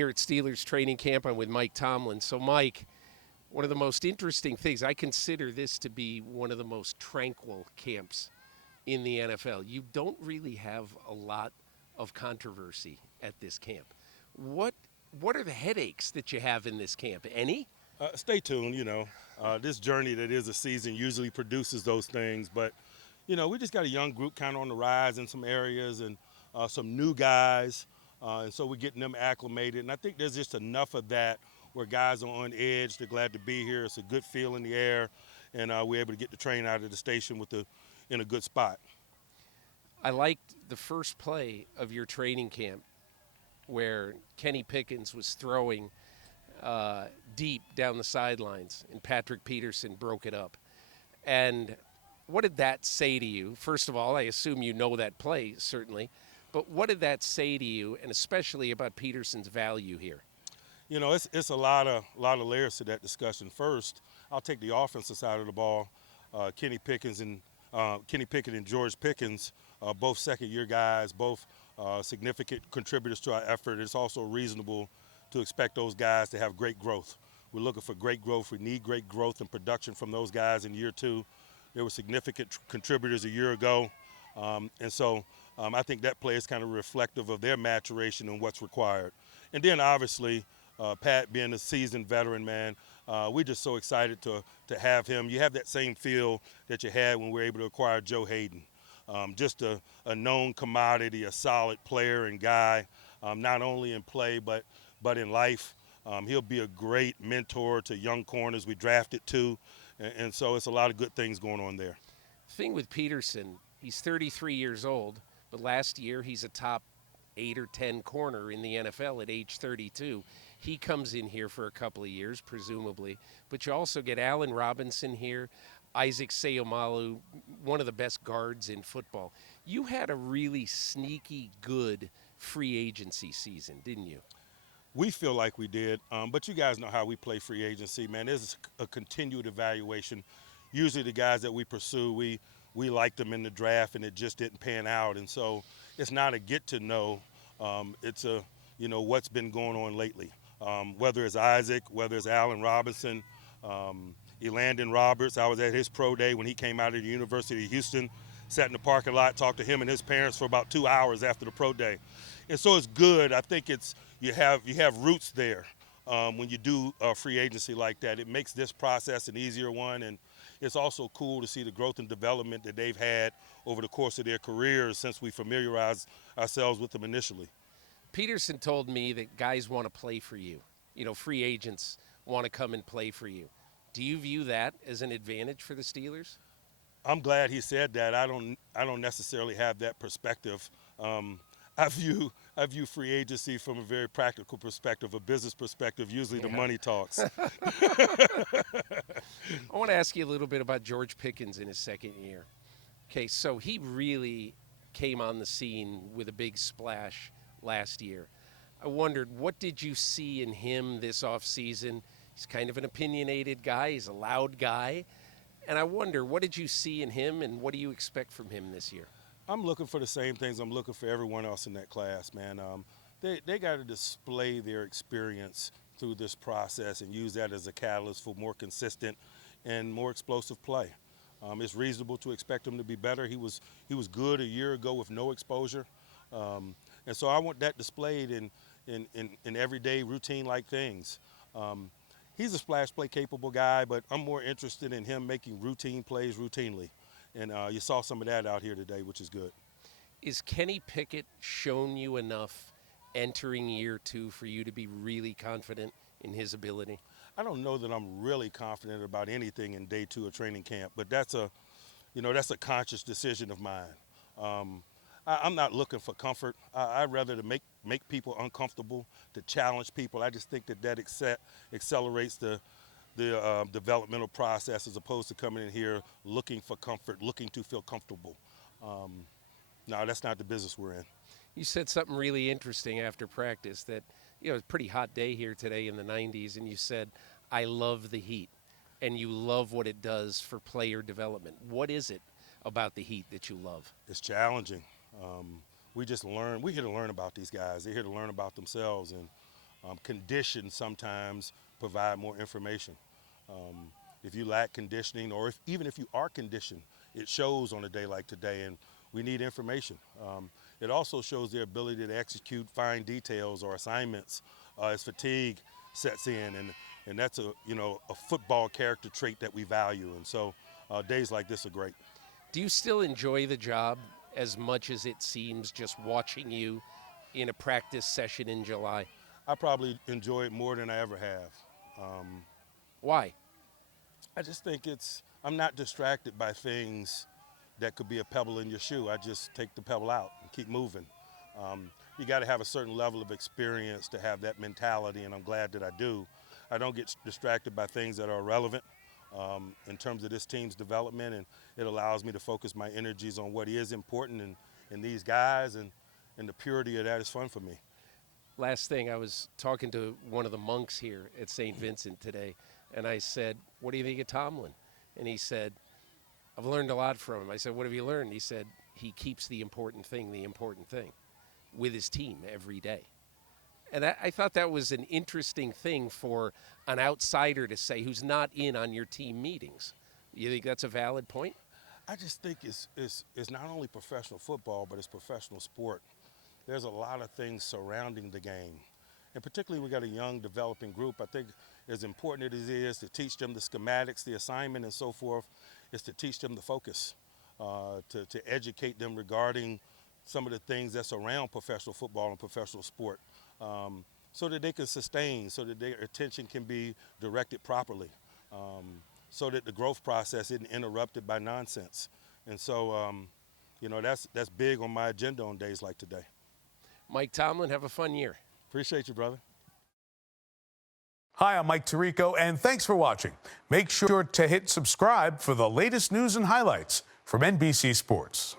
here at Steelers training camp. I'm with Mike Tomlin. So, Mike, one of the most interesting things, I consider this to be one of the most tranquil camps in the NFL. You don't really have a lot of controversy at this camp. What are the headaches that you have in this camp? Any? Stay tuned. This journey that is a season usually produces those things. But, we just got a young group kind of on the rise in some areas and some new guys. And so we're getting them acclimated. And I think there's just enough of that where guys are on edge. They're glad to be here. It's a good feel in the air. And we're able to get the train out of the station in a good spot. I liked the first play of your training camp where Kenny Pickens was throwing deep down the sidelines and Patrick Peterson broke it up. And what did that say to you? First of all, I assume you know that play, certainly. But what did that say to you, and especially about Peterson's value here? It's a lot of layers to that discussion. First, I'll take the offensive side of the ball. Kenny Pickett and George Pickens, both second-year guys, both significant contributors to our effort. It's also reasonable to expect those guys to have great growth. We're looking for great growth. We need great growth and production from those guys in year two. They were significant contributors a year ago. And so I think that play is kind of reflective of their maturation and what's required. And then obviously, Pat being a seasoned veteran, man, we're just so excited to have him. You have that same feel that you had when we were able to acquire Joe Hayden. Just a known commodity, a solid player and guy, not only in play but in life. He'll be a great mentor to young corners. We drafted two, and so it's a lot of good things going on there. Thing with Peterson, he's 33 years old, but last year he's a top 8 or 10 corner in the NFL at age 32. He comes in here for a couple of years, presumably, but you also get Allen Robinson here, Isaac Seumalo, one of the best guards in football. You had a really sneaky good free agency season, didn't you? We feel like we did, but you guys know how we play free agency, man. There's a continued evaluation. Usually the guys that we pursue, we liked them in the draft and it just didn't pan out. And so it's not a get to know. It's a, what's been going on lately. Whether it's Isaac, whether it's Allen Robinson, Elandon Roberts. I was at his pro day when he came out of the University of Houston, sat in the parking lot, talked to him and his parents for about 2 hours after the pro day. And so it's good. I think you have roots there when you do a free agency like that. It makes this process an easier one, and it's also cool to see the growth and development that they've had over the course of their careers since we familiarized ourselves with them initially. Peterson told me that guys want to play for you. Free agents want to come and play for you. Do you view that as an advantage for the Steelers? I'm glad he said that. I don't necessarily have that perspective. I view free agency from a very practical perspective, a business perspective. Usually the money talks. I want to ask you a little bit about George Pickens in his second year. Okay, so he really came on the scene with a big splash last year. I wondered, what did you see in him this offseason? He's kind of an opinionated guy. He's a loud guy. And I wonder, what did you see in him, and what do you expect from him this year? I'm looking for the same things I'm looking for everyone else in that class, man. They got to display their experience through this process and use that as a catalyst for more consistent and more explosive play. It's reasonable to expect him to be better. He was good a year ago with no exposure. And so I want that displayed in everyday routine-like things. He's a splash play capable guy, but I'm more interested in him making routine plays routinely. And you saw some of that out here today, which is good. Is Kenny Pickett shown you enough entering year two for you to be really confident in his ability? I don't know that I'm really confident about anything in day two of training camp, but that's a conscious decision of mine. I'm not looking for comfort. I'd rather to make people uncomfortable, to challenge people. I just think that accelerates the developmental process as opposed to coming in here looking for comfort, looking to feel comfortable. No, that's not the business we're in. You said something really interesting after practice that, it's a pretty hot day here today in the 90s, and you said, I love the heat, and you love what it does for player development. What is it about the heat that you love? It's challenging. We just learn. We're here to learn about these guys. They're here to learn about themselves, and Conditions sometimes provide more information. If you lack conditioning, or even if you are conditioned, it shows on a day like today, and we need information. It also shows their ability to execute fine details or assignments as fatigue sets in, and that's a football character trait that we value. And so days like this are great. Do you still enjoy the job as much as it seems just watching you in a practice session in July? I probably enjoy it more than I ever have. Why? I just think I'm not distracted by things that could be a pebble in your shoe. I just take the pebble out and keep moving. You got to have a certain level of experience to have that mentality, and I'm glad that I do. I don't get distracted by things that are irrelevant in terms of this team's development, and it allows me to focus my energies on what is important in these guys, and the purity of that is fun for me. Last thing, I was talking to one of the monks here at St. Vincent today, and I said, what do you think of Tomlin? And he said, I've learned a lot from him. I said, what have you learned? He said, he keeps the important thing with his team every day. And I thought that was an interesting thing for an outsider to say who's not in on your team meetings. You think that's a valid point? I just think it's not only professional football, but it's professional sport. There's a lot of things surrounding the game. And particularly we got a young developing group. I think as important as it is to teach them the schematics, the assignment and so forth, is to teach them the focus, to educate them regarding some of the things that's around professional football and professional sport, so that they can sustain, so that their attention can be directed properly, so that the growth process isn't interrupted by nonsense. And so, that's big on my agenda on days like today. Mike Tomlin, have a fun year. Appreciate you, brother. Hi, I'm Mike Tirico, and thanks for watching. Make sure to hit subscribe for the latest news and highlights from NBC Sports.